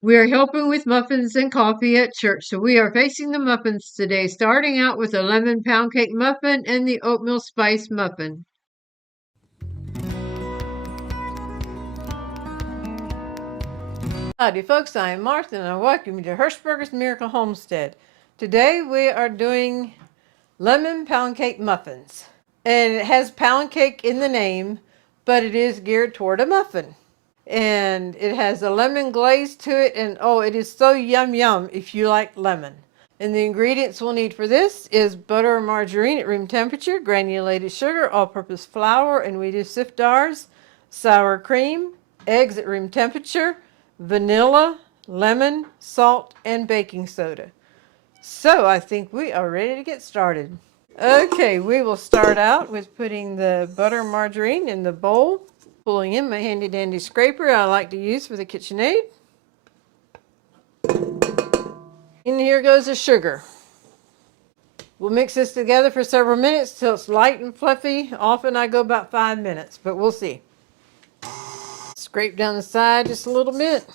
We are helping with muffins and coffee at church, so we are facing the muffins today, starting out with the Lemon Pound Cake Muffin and the Oatmeal Spice Muffin. Howdy folks, I am Martha and I welcome you to Hershberger's Miracle Homestead. Today we are doing Lemon Pound Cake Muffins. And it has pound cake in the name, but it is geared toward a muffin. And it has a lemon glaze to it, and oh, it is so yum yum if you like lemon. And the ingredients we'll need for this is butter or margarine at room temperature, granulated sugar, all-purpose flour, and we do sift ours, sour cream, eggs at room temperature, vanilla, lemon, salt, and baking soda. So I think we are ready to get started. Okay, we will start out with putting the butter and margarine in the bowl. Pulling in my handy dandy scraper I like to use for the KitchenAid. And here goes the sugar. We'll mix this together for several minutes till it's light and fluffy. Often I go about 5 minutes, but we'll see. Scrape down the side just a little bit.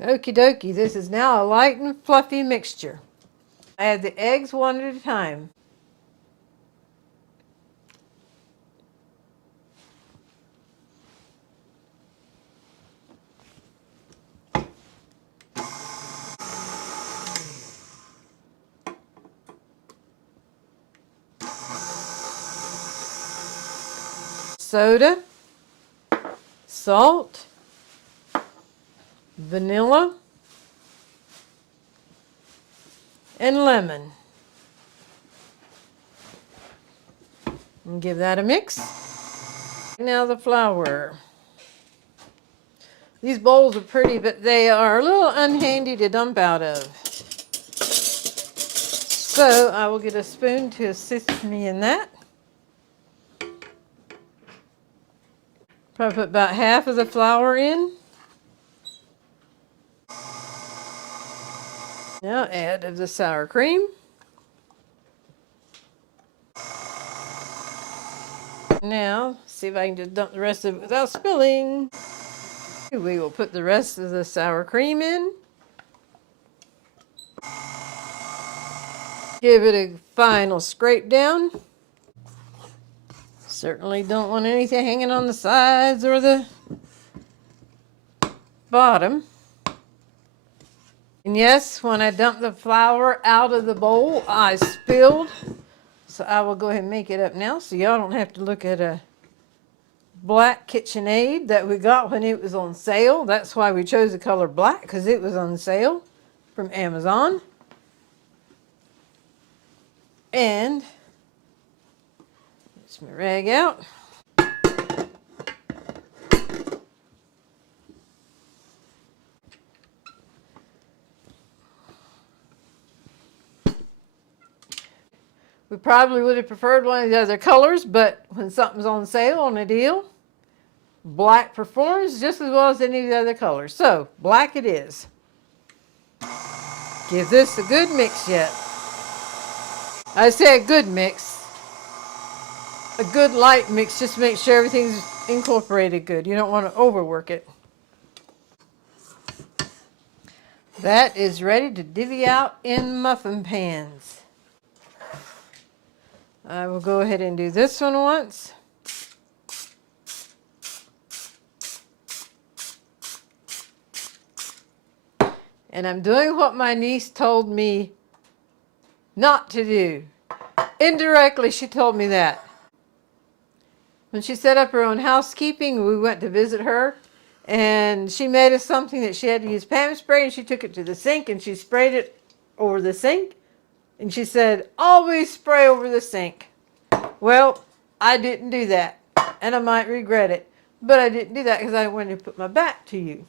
Okie dokie, this is now a light and fluffy mixture. Add the eggs one at a time. Soda, salt, vanilla, and lemon. And give that a mix. Now the flour. These bowls are pretty, but they are a little unhandy to dump out of. So I will get a spoon to assist me in that. Probably put about half of the flour in. Now add the sour cream. Now, see if I can just dump the rest of it without spilling. We will put the rest of the sour cream in. Give it a final scrape down. Certainly don't want anything hanging on the sides or the bottom. And yes, when I dumped the flour out of the bowl, I spilled. So I will go ahead and make it up now so y'all don't have to look at a black KitchenAid that we got when it was on sale. That's why we chose the color black, because it was on sale from Amazon. And let's my rag out. We probably would have preferred one of the other colors, but when something's on sale on a deal, black performs just as well as any of the other colors. So, black it is. Give this a good mix yet. I say a good mix. A good light mix, just to make sure everything's incorporated good. You don't want to overwork it. That is ready to divvy out in muffin pans. I will go ahead and do this one once. And I'm doing what my niece told me not to do. Indirectly, she told me that. When she set up her own housekeeping, we went to visit her. And she made us something that she had to use Pam spray. And she took it to the sink and she sprayed it over the sink. And she said, always spray over the sink. Well, I didn't do that. And I might regret it. But I didn't do that because I wanted to put my back to you.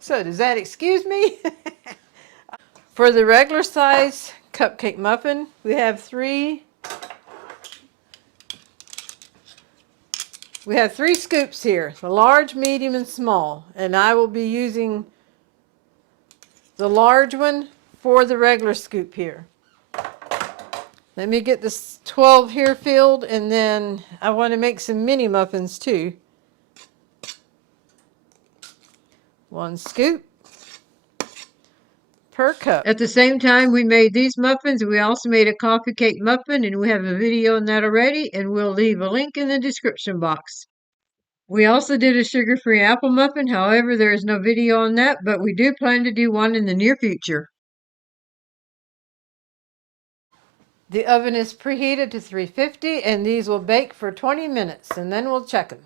So does that excuse me? For the regular size cupcake muffin, we have three scoops here, the large, medium, and small. And I will be using the large one for the regular scoop here. Let me get this 12 here filled, and then I want to make some mini muffins too. 1 scoop per cup. At the same time we made these muffins, we also made a coffee cake muffin, and we have a video on that already, and we'll leave a link in the description box. We also did a sugar-free apple muffin. However, there is no video on that, but we do plan to do one in the near future. The oven is preheated to 350, and these will bake for 20 minutes, and then we'll check them.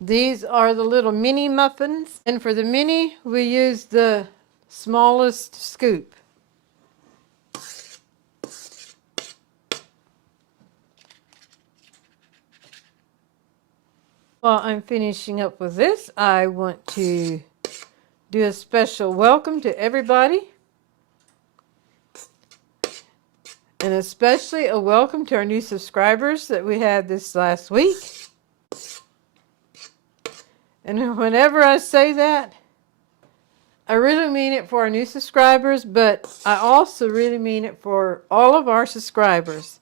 These are the little mini muffins, and for the mini, we use the smallest scoop. While I'm finishing up with this, I want to do a special welcome to everybody, and especially a welcome to our new subscribers that we had this last week. And whenever I say that, I really mean it for our new subscribers, but I also really mean it for all of our subscribers.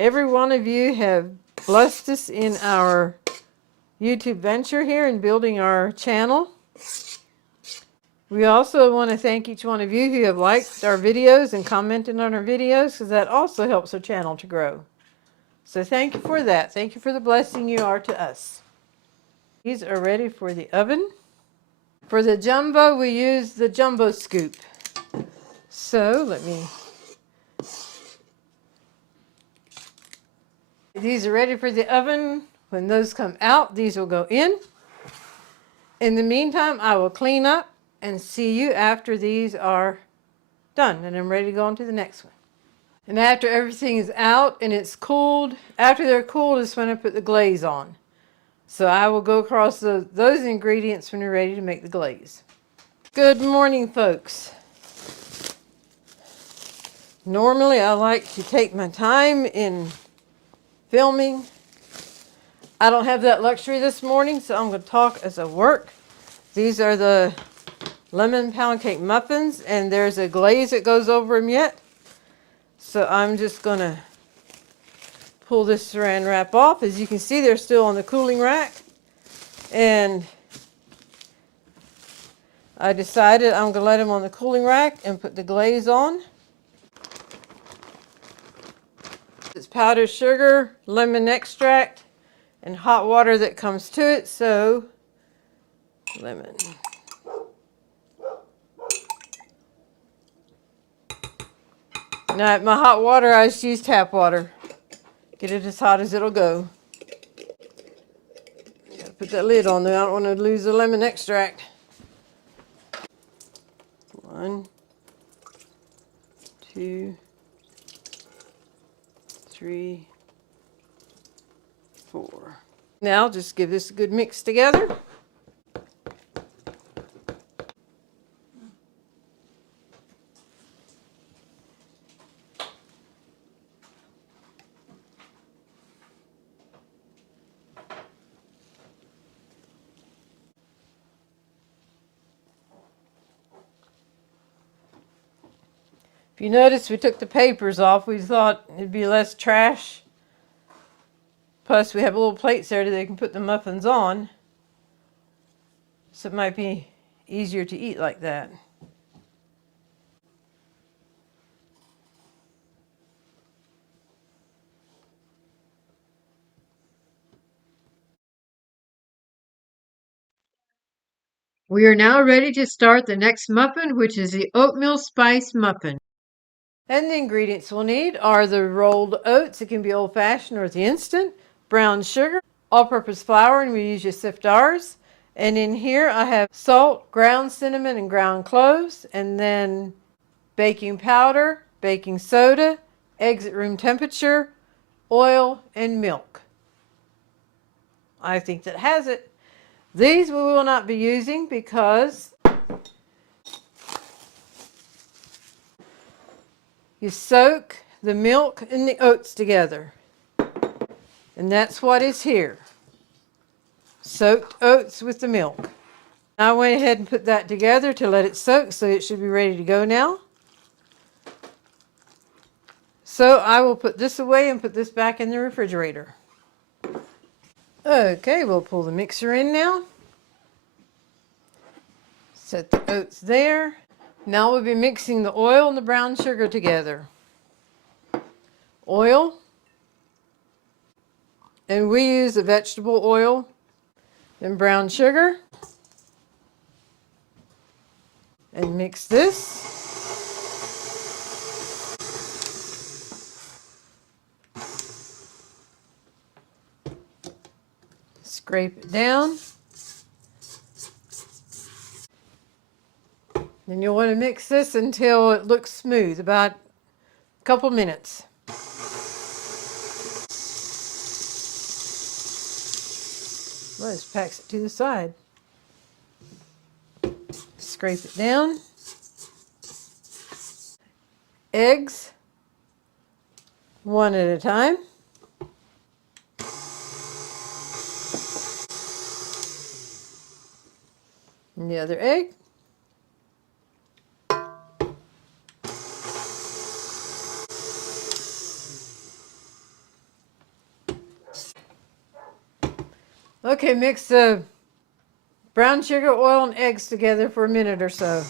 Every one of you have blessed us in our YouTube venture here in building our channel. We also want to thank each one of you who have liked our videos and commented on our videos, because that also helps our channel to grow. So thank you for that. Thank you for the blessing you are to us. These are ready for the oven. For the jumbo, we use the jumbo scoop. So these are ready for the oven. When those come out, these will go in. In the meantime, I will clean up and see you after these are done, and I'm ready to go on to the next one. And after everything is out and it's cooled, after they're cooled is when I put the glaze on. So I will go across those ingredients when you're ready to make the glaze. Good morning, folks. Normally I like to take my time in filming. I don't have that luxury this morning, so I'm going to talk as I work. These are the Lemon Pound Cake Muffins, and there's a glaze that goes over them yet. So I'm just going to pull this saran wrap off. As you can see, they're still on the cooling rack. And I decided I'm going to let them on the cooling rack and put the glaze on. It's powdered sugar, lemon extract, and hot water that comes to it. So, lemon. Now, my hot water, I just use tap water. Get it as hot as it'll go. Gotta put that lid on there. I don't want to lose the lemon extract. 1, 2, 3, 4. Now just give this a good mix together. If you notice, we took the papers off. We thought it'd be less trash. Plus, we have little plates there that they can put the muffins on. So it might be easier to eat like that. We are now ready to start the next muffin, which is the Oatmeal Spice Muffin. And the ingredients we'll need are the rolled oats. It can be old-fashioned or the instant. Brown sugar, all-purpose flour, and we usually sift ours. And in here I have salt, ground cinnamon, and ground cloves. And then baking powder, baking soda, eggs at room temperature, oil, and milk. I think that has it. These we will not be using because you soak the milk and the oats together. And that's what is here. Soaked oats with the milk. I went ahead and put that together to let it soak, so it should be ready to go now. So I will put this away and put this back in the refrigerator. Okay, we'll pull the mixer in now. Set the oats there. Now we'll be mixing the oil and the brown sugar together. Oil, and we use the vegetable oil, then brown sugar, and mix this. Scrape it down. Then you'll want to mix this until it looks smooth, about a couple minutes. Well, this packs it to the side. Scrape it down. Eggs, one at a time. And the other egg. Okay, mix the brown sugar, oil, and eggs together for a minute or so.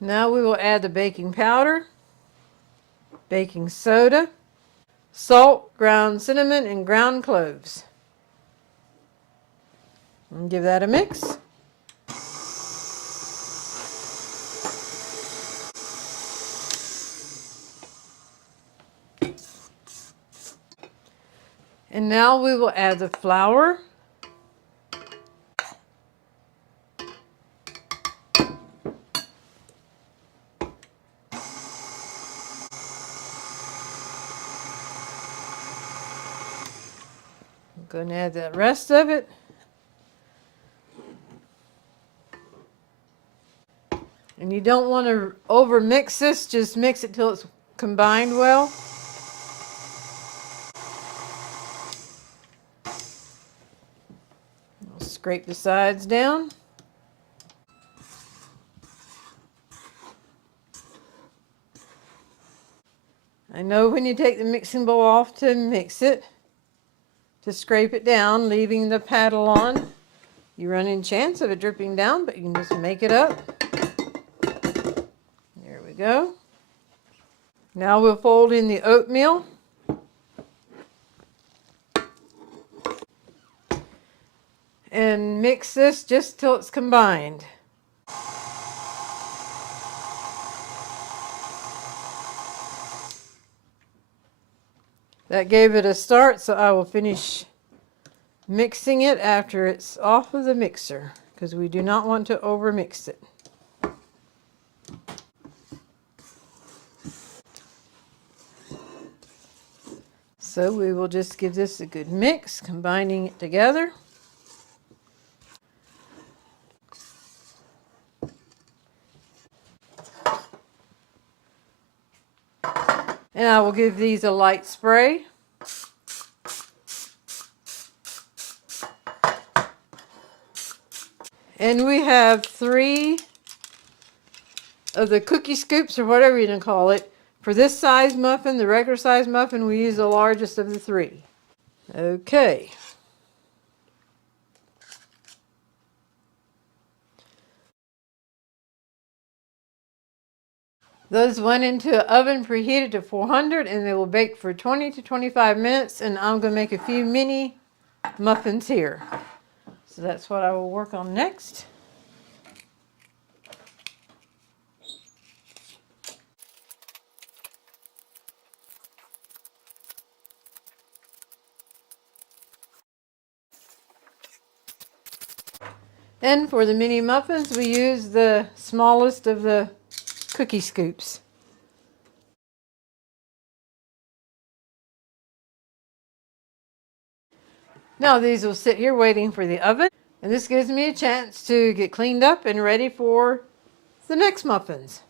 Now we will add the baking powder, baking soda, salt, ground cinnamon, and ground cloves. And give that a mix. And now we will add the flour, I'm going to add the rest of it. And you don't want to over mix this, just mix it till it's combined well. I'll scrape the sides down. I know when you take the mixing bowl off to mix it, to scrape it down, leaving the paddle on, you run in chance of it dripping down, but you can just make it up. There we go. Now we'll fold in the oatmeal. And mix this just till it's combined. That gave it a start, so I will finish mixing it after it's off of the mixer, because we do not want to over mix it. So we will just give this a good mix, combining it together. And I will give these a light spray. And we have 3 of the cookie scoops, or whatever you can call it. For this size muffin, the regular size muffin, we use the largest of the 3. Okay. Those went into an oven preheated to 400, and they will bake for 20 to 25 minutes, and I'm going to make a few mini muffins here. So that's what I will work on next. And for the mini muffins, we use the smallest of the cookie scoops. Now these will sit here waiting for the oven, and this gives me a chance to get cleaned up and ready for the next muffins.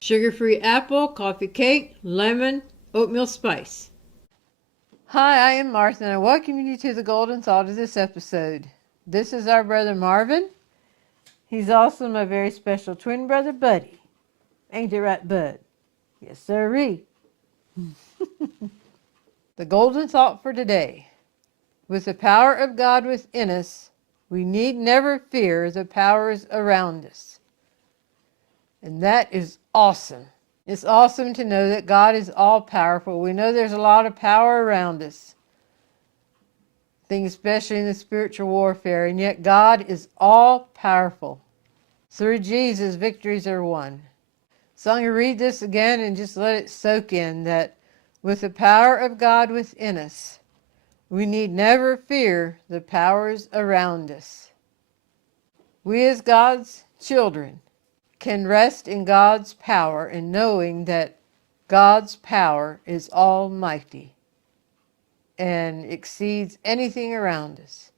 Sugar Free Apple, Coffee Cake, Lemon, Oatmeal Spice. Hi, I am Martha, and I welcome you to the golden thought of this episode. This is our brother Marvin. He's also my very special twin brother, Buddy. Ain't it right, Bud? Yes, sirree. The golden thought for today. With the power of God within us, we need never fear the powers around us. And that is awesome. It's awesome to know that God is all powerful. We know there's a lot of power around us, things especially in the spiritual warfare, and yet God is all powerful. Through Jesus, victories are won. So I'm going to read this again and just let it soak in that with the power of God within us, we need never fear the powers around us. We as God's children can rest in God's power and knowing that God's power is almighty and exceeds anything around us.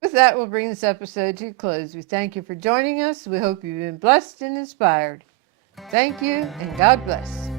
With that, we'll bring this episode to a close. We thank you for joining us. We hope you've been blessed and inspired. Thank you, and God bless.